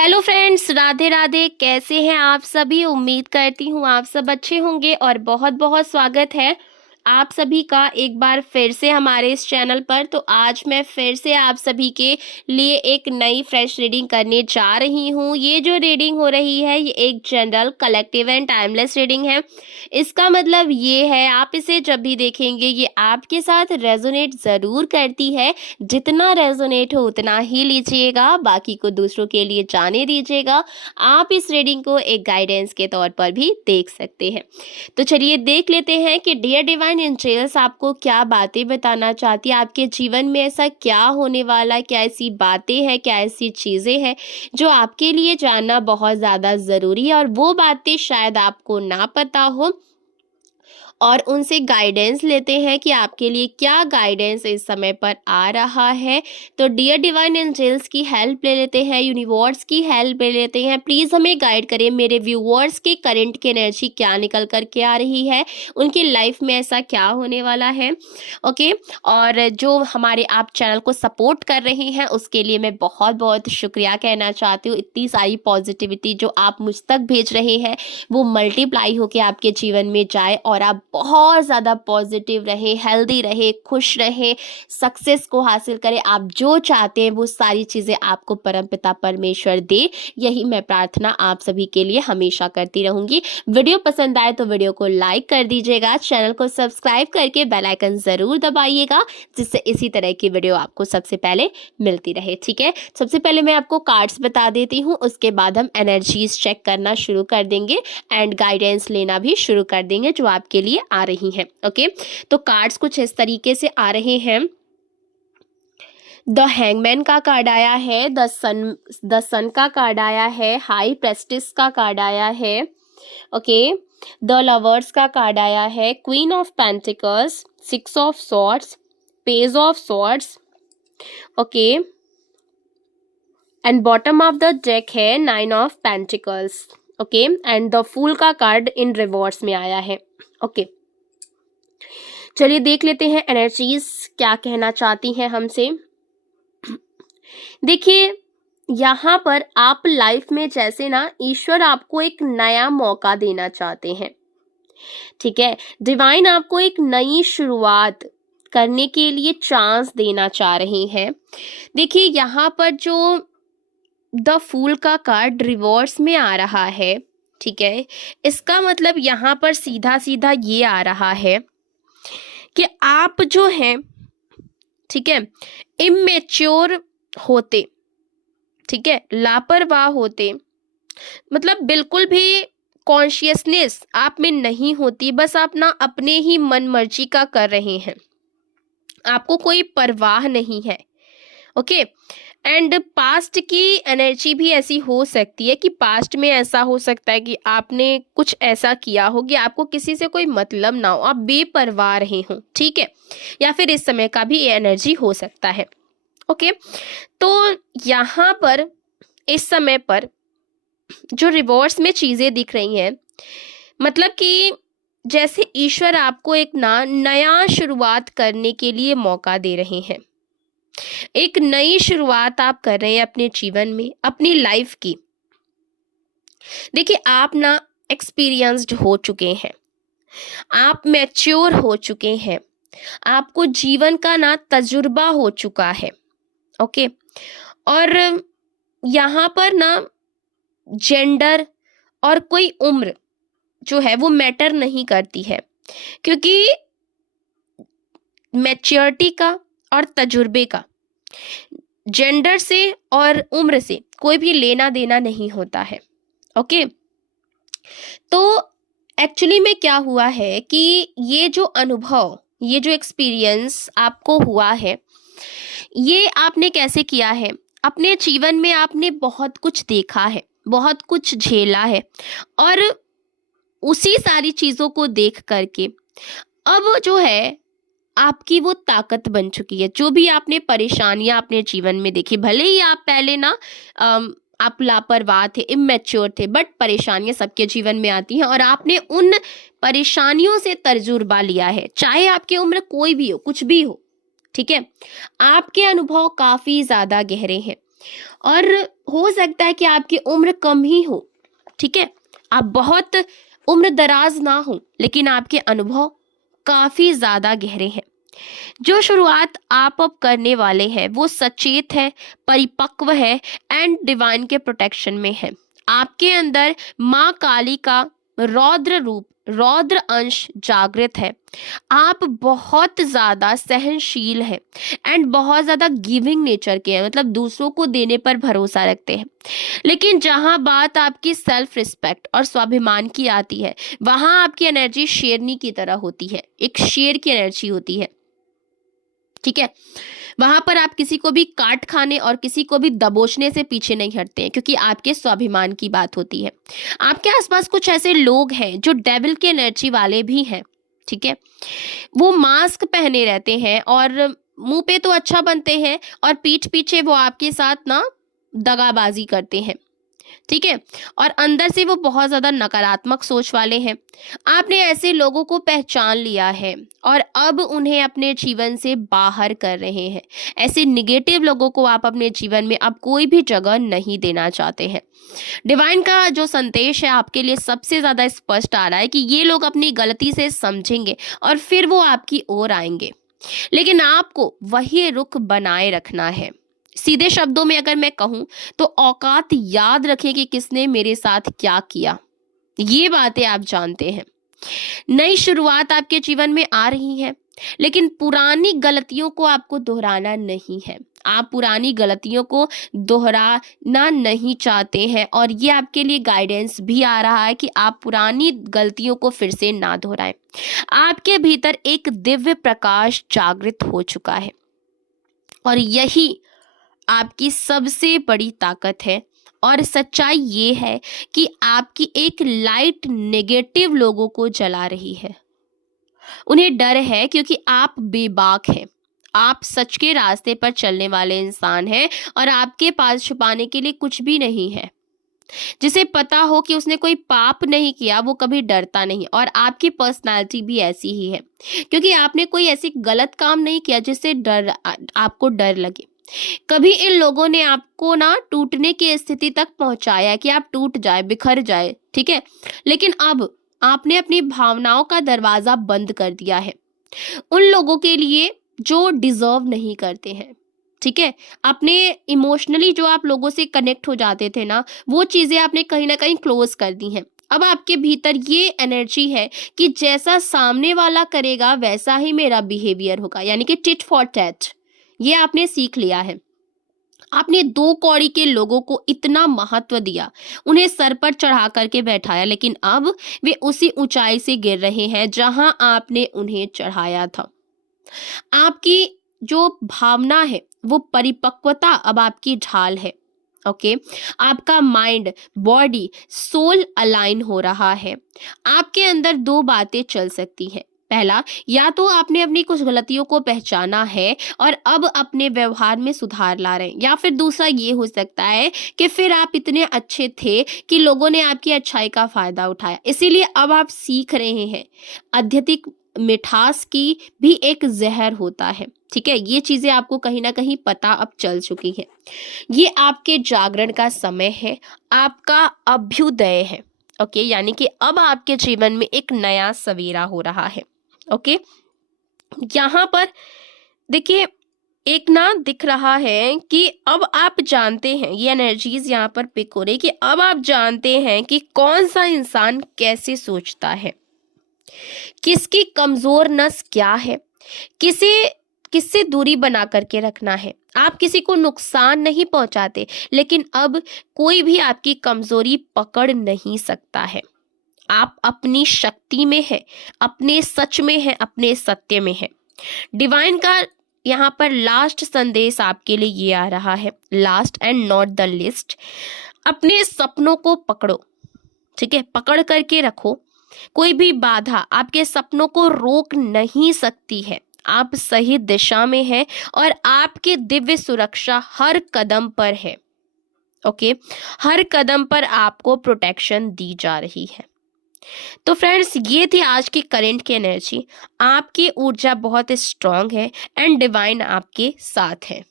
Hello friends, Radhe Radhe. कैसे हैं आप सभी? उम्मीद करती हूँ आप सब अच्छे होंगे और बहुत बहुत स्वागत है आप सभी का एक बार फिर से हमारे इस चैनल पर। तो आज मैं फिर से आप सभी के लिए एक नई फ्रेश रीडिंग करने जा रही हूँ। ये जो रीडिंग हो रही है ये एक general, collective and timeless reading है। इसका मतलब ये है आप इसे जब भी देखेंगे ये आपके साथ रेजोनेट ज़रूर करती है। जितना रेजोनेट हो उतना ही लीजिएगा, बाकी को दूसरों के लिए जाने दीजिएगा। आप इस रीडिंग को एक गाइडेंस के तौर पर भी देख सकते हैं। तो चलिए देख लेते हैं कि डियर डिवाइन एंजल्स आपको क्या बातें बताना चाहती है। आपके जीवन में ऐसा क्या होने वाला है, क्या ऐसी बातें हैं, क्या ऐसी चीज़ें हैं जो आपके लिए जानना बहुत ज़्यादा ज़रूरी है और वो बातें शायद आपको ना पता हो, और उनसे गाइडेंस लेते हैं कि आपके लिए क्या गाइडेंस इस समय पर आ रहा है। तो डियर डिवाइन एंजल्स की हेल्प ले लेते हैं, यूनिवर्स की हेल्प ले लेते हैं। प्लीज़ हमें गाइड करें, मेरे व्यूअर्स के करंट की एनर्जी क्या निकल कर के आ रही है, उनकी लाइफ में ऐसा क्या होने वाला है। ओके, और जो हमारे आप चैनल को सपोर्ट कर रहे हैं उसके लिए मैं बहुत बहुत शुक्रिया कहना चाहती हूँ। इतनी सारी पॉजिटिविटी जो आप मुझ तक भेज रहे हैं वो मल्टीप्लाई होकर आपके जीवन में जाए और आप बहुत ज़्यादा पॉजिटिव रहे, हेल्दी रहे, खुश रहे, सक्सेस को हासिल करें। आप जो चाहते हैं वो सारी चीज़ें आपको परमपिता परमेश्वर दे, यही मैं प्रार्थना आप सभी के लिए हमेशा करती रहूंगी। वीडियो पसंद आए तो वीडियो को लाइक कर दीजिएगा, चैनल को सब्सक्राइब करके बेल आइकन ज़रूर दबाइएगा, जिससे इसी तरह की वीडियो आपको सबसे पहले मिलती रहे। ठीक है, सबसे पहले मैं आपको कार्ड्स बता देती हूँ, उसके बाद हम एनर्जीज चेक करना शुरू कर देंगे एंड गाइडेंस लेना भी शुरू कर देंगे जो आपके लिए आ रही हैं। ओके, तो कार्ड्स कुछ इस तरीके से आ रहे हैं। द हैंगमैन का कार्ड आया है, द सन का कार्ड आया है, हाई प्रेस्टिस का कार्ड आया है। ओके, द लवर्स का कार्ड आया है, queen of pentacles, six of swords, page of swords. Okay, and bottom of the deck है nine of pentacles. Okay, and the fool का कार्ड इन रिवर्स में आया है। ओके, चलिए देख लेते हैं एनर्जीज क्या कहना चाहती हैं हमसे। देखिए, यहाँ पर आप लाइफ में जैसे ना ईश्वर आपको एक नया मौका देना चाहते हैं। ठीक है, डिवाइन आपको एक नई शुरुआत करने के लिए चांस देना चाह रहे हैं। देखिए, यहाँ पर जो द फूल का कार्ड रिवर्स में आ रहा है, ठीक है, इसका मतलब यहाँ पर सीधा सीधा ये आ रहा है कि आप जो हैं, ठीक है, इमेच्योर होते, ठीक है, लापरवाह होते, मतलब बिल्कुल भी कॉन्शियसनेस आप में नहीं होती, बस आप ना अपने ही मन मर्जी का कर रहे हैं, आपको कोई परवाह नहीं है। ओके, एंड पास्ट की एनर्जी भी ऐसी हो सकती है कि पास्ट में ऐसा हो सकता है कि आपने कुछ ऐसा किया हो कि आपको किसी से कोई मतलब ना हो, आप बेपरवाह रहे हो। ठीक है, या फिर इस समय का भी ये एनर्जी हो सकता है। ओके, तो यहाँ पर इस समय पर जो रिवर्स में चीज़ें दिख रही हैं, मतलब कि जैसे ईश्वर आपको एक नया शुरुआत करने के लिए मौका दे रहे हैं। एक नई शुरुआत आप कर रहे हैं अपने जीवन में, अपनी लाइफ की। देखिए, आप ना एक्सपीरियंस्ड हो चुके हैं, आप मैच्योर हो चुके हैं, आपको जीवन का ना तजुर्बा हो चुका है। ओके, और यहाँ पर ना जेंडर और कोई उम्र जो है वो मैटर नहीं करती है, क्योंकि मैच्योरिटी का और तजुर्बे का जेंडर से और उम्र से कोई भी लेना देना नहीं होता है। ओके, तो एक्चुअली में क्या हुआ है कि ये जो अनुभव, ये जो एक्सपीरियंस आपको हुआ है, ये आपने कैसे किया है, अपने जीवन में आपने बहुत कुछ देखा है, बहुत कुछ झेला है, और उसी सारी चीज़ों को देख करके अब जो है आपकी वो ताकत बन चुकी है। जो भी आपने परेशानियां अपने जीवन में देखी, भले ही आप पहले ना आप लापरवाह थे, इमेच्योर थे, बट परेशानियां सबके जीवन में आती हैं और आपने उन परेशानियों से तजुर्बा लिया है, चाहे आपकी उम्र कोई भी हो, कुछ भी हो। ठीक है, आपके अनुभव काफ़ी ज़्यादा गहरे हैं और हो सकता है कि आपकी उम्र कम ही हो, ठीक है, आप बहुत उम्र दराज ना हो, लेकिन आपके अनुभव काफी ज्यादा गहरे हैं। जो शुरुआत आप अब करने वाले हैं वो सचेत है, परिपक्व है एंड डिवाइन के प्रोटेक्शन में है। आपके अंदर माँ काली का रौद्र रूप, रौद्र अंश जागृत है। आप बहुत ज्यादा सहनशील हैं एंड बहुत ज्यादा गिविंग नेचर के हैं, मतलब दूसरों को देने पर भरोसा रखते हैं। लेकिन जहां बात आपकी सेल्फ रिस्पेक्ट और स्वाभिमान की आती है, वहां आपकी एनर्जी शेरनी की तरह होती है, एक शेर की एनर्जी होती है, ठीक है। वहां पर आप किसी को भी काट खाने और किसी को भी दबोचने से पीछे नहीं हटते हैं, क्योंकि आपके स्वाभिमान की बात होती है। आपके आसपास कुछ ऐसे लोग हैं जो डेविल की एनर्जी वाले भी हैं, ठीक है। वो मास्क पहने रहते हैं और मुंह पे तो अच्छा बनते हैं और पीठ पीछे वो आपके साथ ना दगाबाजी करते हैं, ठीक है। और अंदर से वो बहुत ज्यादा नकारात्मक सोच वाले हैं। आपने ऐसे लोगों को पहचान लिया है और अब उन्हें अपने जीवन से बाहर कर रहे हैं। ऐसे निगेटिव लोगों को आप अपने जीवन में अब कोई भी जगह नहीं देना चाहते हैं। डिवाइन का जो संदेश है आपके लिए सबसे ज्यादा स्पष्ट आ रहा है कि ये लोग अपनी गलती से समझेंगे और फिर वो आपकी ओर आएंगे, लेकिन आपको वही रुख बनाए रखना है। सीधे शब्दों में अगर मैं कहूं तो औकात याद रखें कि किसने मेरे साथ क्या किया, ये बातें आप जानते हैं। नई शुरुआत आपके जीवन में आ रही है, लेकिन पुरानी गलतियों को आपको दोहराना नहीं है। आप पुरानी गलतियों को दोहराना नहीं चाहते हैं और ये आपके लिए गाइडेंस भी आ रहा है कि आप पुरानी गलतियों को फिर से ना दोहराएं। आपके भीतर एक दिव्य प्रकाश जागृत हो चुका है और यही आपकी सबसे बड़ी ताकत है। और सच्चाई ये है कि आपकी एक लाइट नेगेटिव लोगों को जला रही है। उन्हें डर है क्योंकि आप बेबाक हैं, आप सच के रास्ते पर चलने वाले इंसान हैं और आपके पास छुपाने के लिए कुछ भी नहीं है। जिसे पता हो कि उसने कोई पाप नहीं किया वो कभी डरता नहीं, और आपकी पर्सनालिटी भी ऐसी ही है, क्योंकि आपने कोई ऐसी गलत काम नहीं किया जिससे आपको डर लगे। कभी इन लोगों ने आपको ना टूटने की स्थिति तक पहुंचाया कि आप टूट जाए, बिखर जाए, ठीक है, लेकिन अब आपने अपनी भावनाओं का दरवाजा बंद कर दिया है उन लोगों के लिए जो डिजर्व नहीं करते हैं, ठीक है। अपने इमोशनली जो आप लोगों से कनेक्ट हो जाते थे ना, वो चीजें आपने कहीं ना कहीं क्लोज कर दी हैं। अब आपके भीतर ये एनर्जी है कि जैसा सामने वाला करेगा वैसा ही मेरा बिहेवियर होगा, यानी कि टिट फॉर टैट, ये आपने सीख लिया है। आपने दो कौड़ी के लोगों को इतना महत्व दिया, उन्हें सर पर चढ़ा करके बैठाया, लेकिन अब वे उसी ऊंचाई से गिर रहे हैं जहां आपने उन्हें चढ़ाया था। आपकी जो भावना है वो परिपक्वता अब आपकी ढाल है, ओके। आपका माइंड, बॉडी, सोल अलाइन हो रहा है। आपके अंदर दो बातें चल सकती हैं। पहला, या तो आपने अपनी कुछ गलतियों को पहचाना है और अब अपने व्यवहार में सुधार ला रहे हैं, या फिर दूसरा ये हो सकता है कि फिर आप इतने अच्छे थे कि लोगों ने आपकी अच्छाई का फायदा उठाया, इसीलिए अब आप सीख रहे हैं। अत्यधिक मिठास की भी एक जहर होता है, ठीक है। ये चीजें आपको कहीं ना कहीं पता अब चल चुकी है। ये आपके जागरण का समय है, आपका अभ्युदय है, ओके। यानी कि अब आपके जीवन में एक नया सवेरा हो रहा है, ओके। यहाँ पर देखिए एक ना दिख रहा है कि अब आप जानते हैं, ये एनर्जीज यहाँ पर पिक हो रही कि अब आप जानते हैं कि कौन सा इंसान कैसे सोचता है, किसकी कमजोर नस क्या है, किससे दूरी बना करके रखना है। आप किसी को नुकसान नहीं पहुंचाते, लेकिन अब कोई भी आपकी कमजोरी पकड़ नहीं सकता है। आप अपनी शक्ति में है, अपने सच में है, अपने सत्य में है। डिवाइन का यहाँ पर लास्ट संदेश आपके लिए ये आ रहा है, last and not the list. अपने सपनों को पकड़ो, ठीक है, पकड़ करके रखो। कोई भी बाधा आपके सपनों को रोक नहीं सकती है। आप सही दिशा में हैं और आपकी दिव्य सुरक्षा हर कदम पर है, ओके। हर कदम पर आपको प्रोटेक्शन दी जा रही है। तो फ्रेंड्स, ये थी आज की करंट की एनर्जी। आपकी ऊर्जा बहुत स्ट्रांग है एंड डिवाइन आपके साथ है।